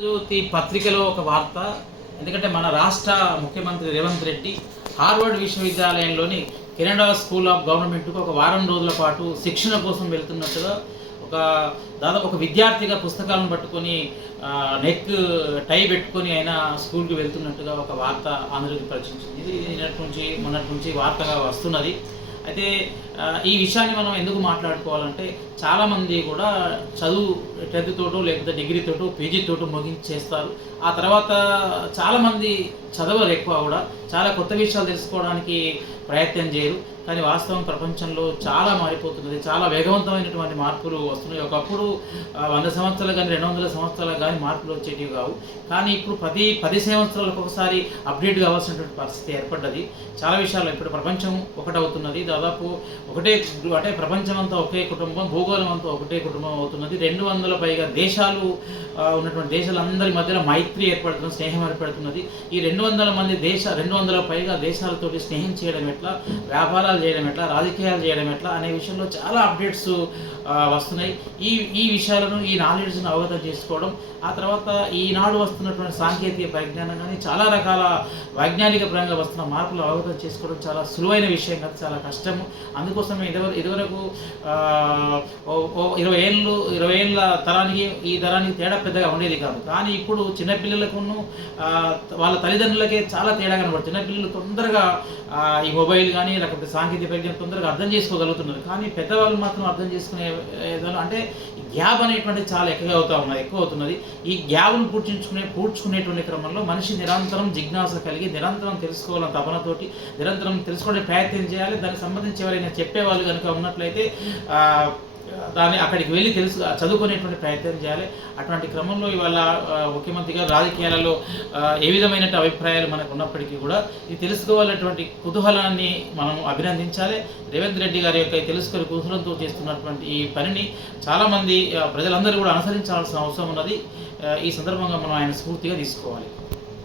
జ్యోతి పత్రికలో ఒక వార్త. ఎందుకంటే మన రాష్ట్ర ముఖ్యమంత్రి రేవంత్ రెడ్డి హార్వర్డ్ విశ్వవిద్యాలయంలోని కెనడా స్కూల్ ఆఫ్ గవర్నమెంట్కు ఒక వారం రోజుల పాటు శిక్షణ కోసం వెళ్తున్నట్టుగా ఒక దాదాపు ఒక విద్యార్థిగా పుస్తకాలను పట్టుకొని నెక్ టై పెట్టుకొని అయినా స్కూల్కి వెళ్తున్నట్టుగా ఒక వార్త ఆంధ్రజ్యోతి ప్రచురించింది. ఇది మొన్నటి నుంచి వార్తగా వస్తున్నది. అయితే ఈ విషయాన్ని మనం ఎందుకు మాట్లాడుకోవాలంటే చాలామంది కూడా చదువు 10th తోటో లేకపోతే డిగ్రీతోటో పీజీతోటో ముగించేస్తారు. ఆ తర్వాత చాలామంది చదవరు, ఎక్కువ కూడా చాలా కొత్త విషయాలు తెలుసుకోవడానికి ప్రయత్నం చేయరు. కానీ వాస్తవం ప్రపంచంలో చాలా మారిపోతున్నది, చాలా వేగవంతమైనటువంటి మార్పులు వస్తున్నాయి. ఒకప్పుడు 100 సంవత్సరాలు కానీ 200 సంవత్సరాలు కానీ మార్పులు వచ్చేటివి కావు. కానీ ఇప్పుడు 10 సంవత్సరాలకు ఒకసారి అప్డేట్ కావాల్సినటువంటి పరిస్థితి ఏర్పడ్డది. చాలా విషయాల్లో ఇప్పుడు ప్రపంచం ఒకటవుతున్నది. దాదాపు ఒకటే, అంటే ప్రపంచం అంతా ఒకే కుటుంబం, భూగోళం అంతా ఒకటే కుటుంబం అవుతున్నది. 200 పైగా దేశాలు ఉన్నటువంటి దేశాలందరి మధ్యలో మైత్రి ఏర్పడుతున్నది, స్నేహం ఏర్పడుతున్నది. ఈ 200 పైగా దేశాలతోటి స్నేహం చేయడం ఎట్లా, వ్యాపారాలు చేయడం ఎట్లా, రాజకీయాలు చేయడం ఎట్లా అనే విషయంలో చాలా అప్డేట్స్ వస్తున్నాయి. ఈ విషయాలను, ఈ నాలెడ్జ్ను అవగతం చేసుకోవడం, ఆ తర్వాత ఈనాడు వస్తున్నటువంటి సాంకేతిక పరిజ్ఞానం కానీ చాలా రకాల వైజ్ఞానిక పరంగా వస్తున్న మార్పులు అవగతం చేసుకోవడం చాలా సులువైన విషయం కాదు, చాలా కష్టము. అందుకోసమే ఇదివరకు 20 ఏళ్ళ తరానికి ఈ తరానికి తేడా పెద్దగా ఉండేది కాదు. కానీ ఇప్పుడు చిన్నపిల్లలకును వాళ్ళ తల్లిదండ్రులకే చాలా తేడా కనబడుతుంది. చిన్నపిల్లలు తొందరగా ఈ మొబైల్ కానీ లేకపోతే సాంకేతిక పరిజ్ఞానం తొందరగా అర్థం చేసుకోగలుగుతున్నారు. కానీ పెద్దవాళ్ళు మాత్రం అర్థం చేసుకునే అంటే గ్యాప్ అనేటువంటి చాలా ఎక్కువ అవుతున్నది. ఈ గ్యాప్ను పూడ్చుకునేటువంటి క్రమంలో మనిషి నిరంతరం జిజ్ఞాస కలిగి నిరంతరం తెలుసుకోవాలని తపనతోటి నిరంతరం తెలుసుకునే ప్రయత్నం చేయాలి. దానికి సంబంధించి ఎవరైనా చెప్పేవాళ్ళు కనుక ఉన్నట్లయితే దాన్ని అక్కడికి వెళ్ళి చదువుకునేటువంటి ప్రయత్నం చేయాలి. అటువంటి క్రమంలో ఇవాళ ముఖ్యమంత్రి గారు రాజకీయాలలో ఏ విధమైన అభిప్రాయాలు మనకు ఉన్నప్పటికీ కూడా ఇది తెలుసుకోవాలన్నటువంటి కుతూహలాన్ని మనం అభినందించాలి. రేవంత్ రెడ్డి గారి యొక్క తెలుసుకునే కుతూహలంతో చేస్తున్నటువంటి ఈ పనిని చాలామంది ప్రజలందరూ కూడా అనుసరించాల్సిన అవసరం ఉన్నది. ఈ సందర్భంగా మనం ఆయన స్ఫూర్తిగా తీసుకోవాలి.